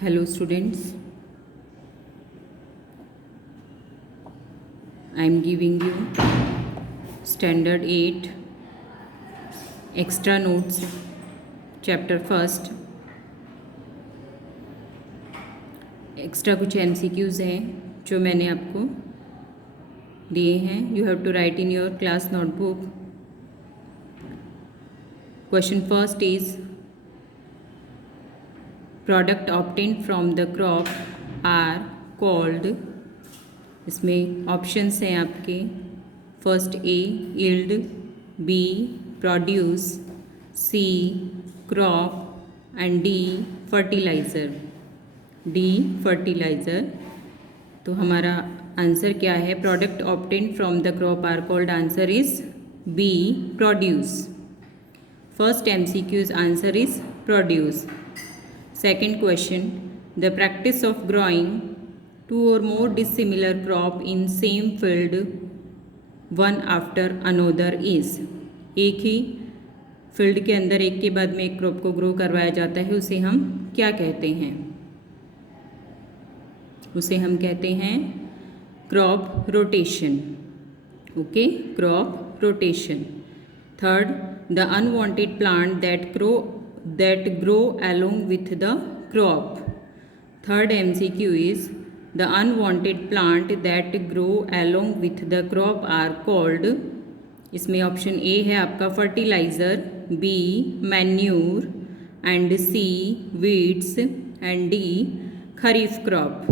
Hello students, I am giving you standard 8 extra notes chapter first. Extra कुछ MCQs हैं जो मैंने आपको दिए हैं. You have to write in your class notebook. Question first is product obtained from the crop are called. इसमें options हैं आपके. First A yield, B produce, C crop and D fertiliser. D fertiliser. तो हमारा answer क्या है? Product obtained from the crop are called. Answer is B produce. First MCQ's answer is produce. Second question, the practice of growing two or more dissimilar crop in same field one after another is. एक ही फील्ड के अंदर एक के बाद में एक क्रॉप को ग्रो करवाया जाता है, उसे हम क्या कहते हैं? उसे हम कहते हैं crop rotation. Okay, crop rotation. Third, the unwanted plant that grow along with the crop. Third MCQ is the unwanted plant that grow along with the crop are called. इसमें ऑप्शन ए है आपका fertiliser, B manure and C weeds and D kharif crop.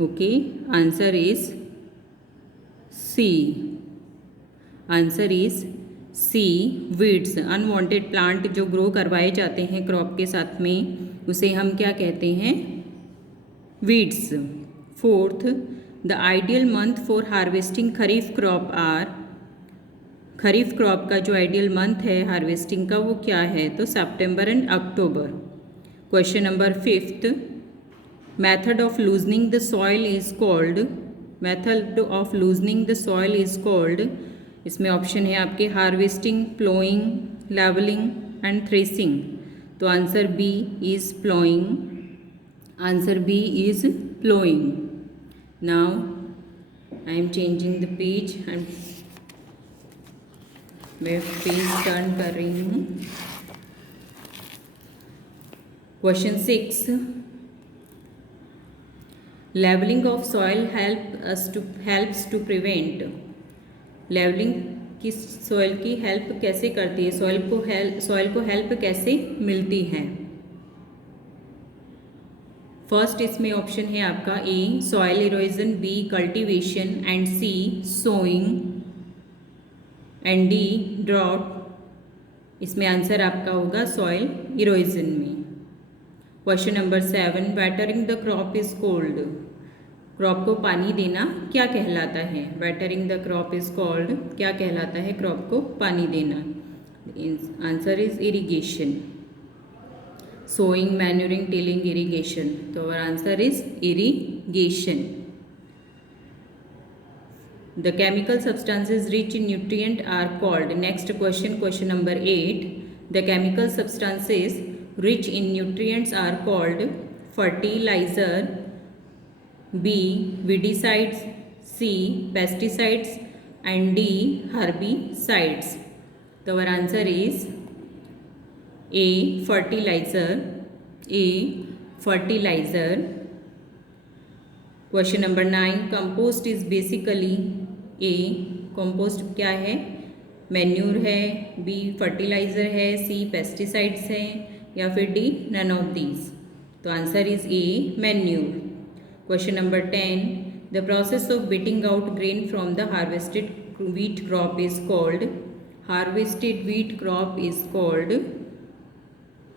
Okay, answer is C. Answer is C weeds. Unwanted plant जो grow करवाए जाते हैं क्रॉप के साथ में, उसे हम क्या कहते हैं? Weeds. Fourth, the ideal month for harvesting kharif crop are. Kharif crop का जो आइडियल मंथ है हार्वेस्टिंग का वो क्या है? तो September and October. Question number fifth, method of loosening the soil is called. Method of loosening the soil is called. इसमें option है आपके harvesting, ploughing, levelling and threshing. तो answer B is ploughing. Answer B is ploughing. Now I am changing the page and मैं page turn कर रही हूँ. Question 6, levelling of soil helps to prevent. Levelling की soil की help कैसे करती है? सॉइल को हेल्प कैसे मिलती है? फर्स्ट इसमें ऑप्शन है आपका A soil erosion, B cultivation and C sowing and D drought. इसमें आंसर आपका होगा सॉइल इरोजन में. Question number 7, watering the crop is called. Crop को पानी देना क्या कहलाता है? Watering the crop is called. क्या कहलाता है क्रॉप को पानी देना? Answer is irrigation. Sowing, manuring, tilling, irrigation. तो our answer is irrigation. The chemical substances rich in nutrient are called. Next question, question number 8, the chemical substances rich in nutrients are called. Fertiliser, B weedicides, C pesticides and D herbicides. So our answer is A fertilizer. A fertilizer. Question number 9, compost is basically. A compost क्या है? मैन्यूर है, B fertilizer है, C pesticides है या फिर D none of these. तो answer is A manure. Question number 10, the process of beating out grain from the harvested wheat crop is called. Harvested wheat crop is called.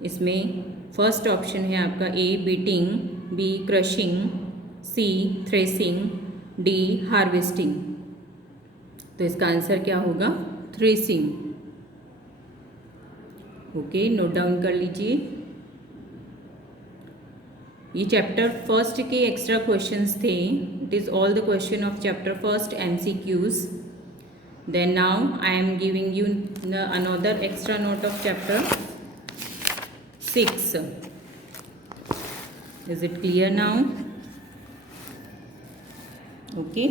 इसमें first option है आपका ए beating, B crushing, सी threshing, D harvesting. तो इसका आंसर क्या होगा? Threshing. Okay, note down कर लीजिए. ये चैप्टर फर्स्ट के एक्स्ट्रा क्वेश्चंस थे. It is all the question of chapter first MCQs. Then now I am giving you another extra note of chapter 6. Is it clear now? Okay.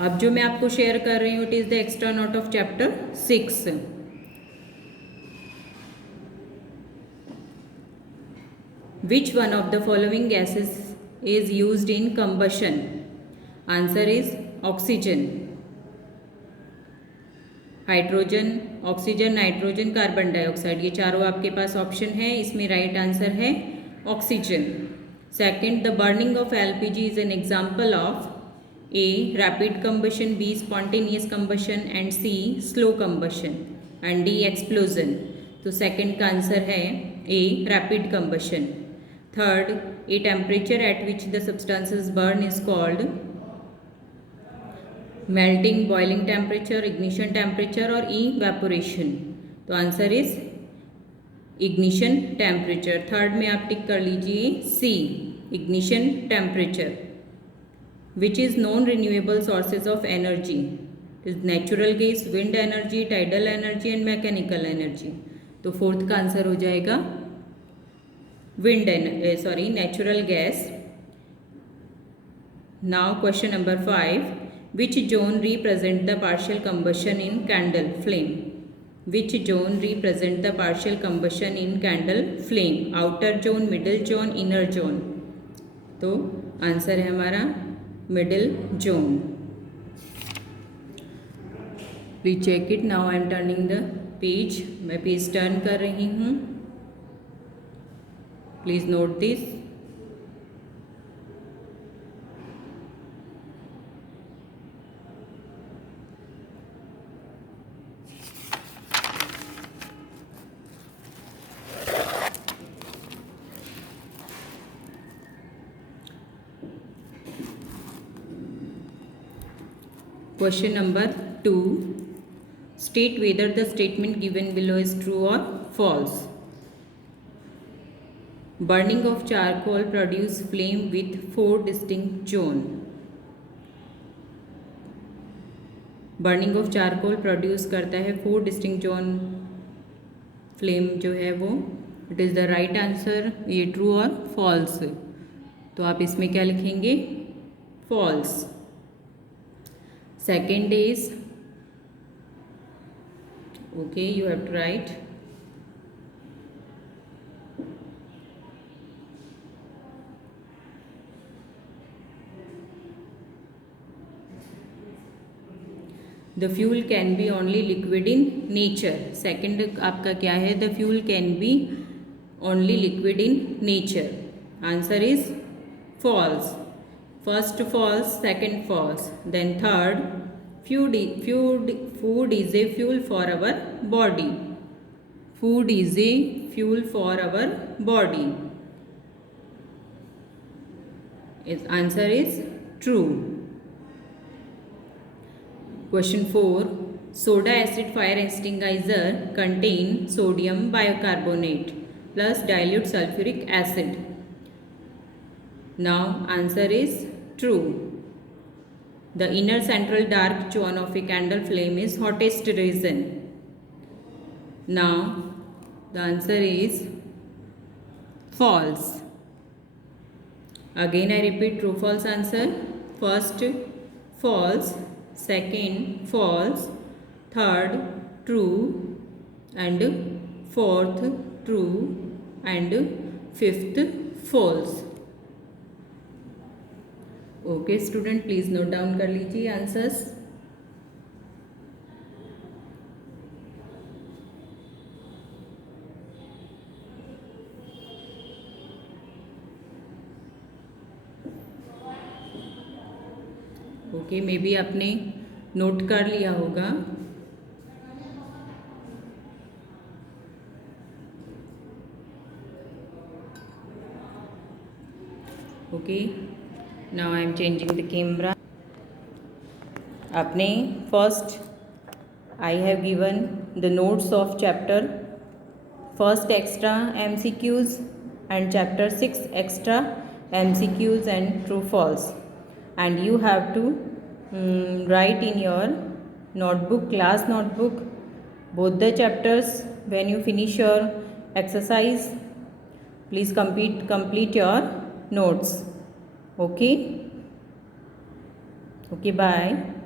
अब जो मैं आपको शेयर कर रही हूँ it is the extra note of chapter 6. Which one of the following gases is used in combustion? Answer is oxygen. Hydrogen, oxygen, nitrogen, carbon dioxide, ये चारों आपके पास ऑप्शन है. इसमें राइट आंसर है oxygen. Second, the burning of LPG is an example of A rapid combustion, B spontaneous combustion and C slow combustion and D explosion. तो second का answer है A rapid combustion. Third, a temperature at which the substances burn is called melting, boiling temperature, ignition temperature और evaporation. तो answer is ignition temperature. Third में आप tick कर लीजिए C ignition temperature. Which is non renewable sources of energy? Is natural gas, wind energy, tidal energy and mechanical energy. तो fourth का answer हो जाएगा natural gas. Now question number 5. Which zone represent the partial combustion in candle flame? Which zone represent the partial combustion in candle flame? Outer zone, middle zone, inner zone. तो answer है हमारा middle zone. Please check it. Now I am turning the page. मैं page turn कर रही हूँ. Please note this. Question number 2. State whether the statement given below is true or false. Burning of charcoal produce flame with 4 distinct zone. Burning of charcoal produce करता है 4 distinct zone flame जो है वो. It is the right answer. ये true और false. तो आप इसमें क्या लिखेंगे? False. Second is, okay, you have to write. The fuel can be only liquid in nature. Second आपका क्या है? The fuel can be only liquid in nature. Answer is false. First false, second false. Then third, food is a fuel for our body. Food is a fuel for our body. Its answer is true. Question 4. Soda acid fire extinguisher contain sodium bicarbonate plus dilute sulfuric acid. Now answer is true. The inner central dark zone of a candle flame is hottest region. Now the answer is false. Again I repeat true false answer. First false, second false, third true and fourth true and fifth false. Okay student, please note down कर लीजिए answers. Okay, may be आपने नोट कर लिया होगा. Okay, now I am changing the camera. आपने first I have given the notes of chapter first extra MCQs and chapter 6 extra MCQs and true false, and you have to write in your notebook, class notebook, both the chapters. When you finish your exercise. Please complete your notes. Okay. Okay, bye.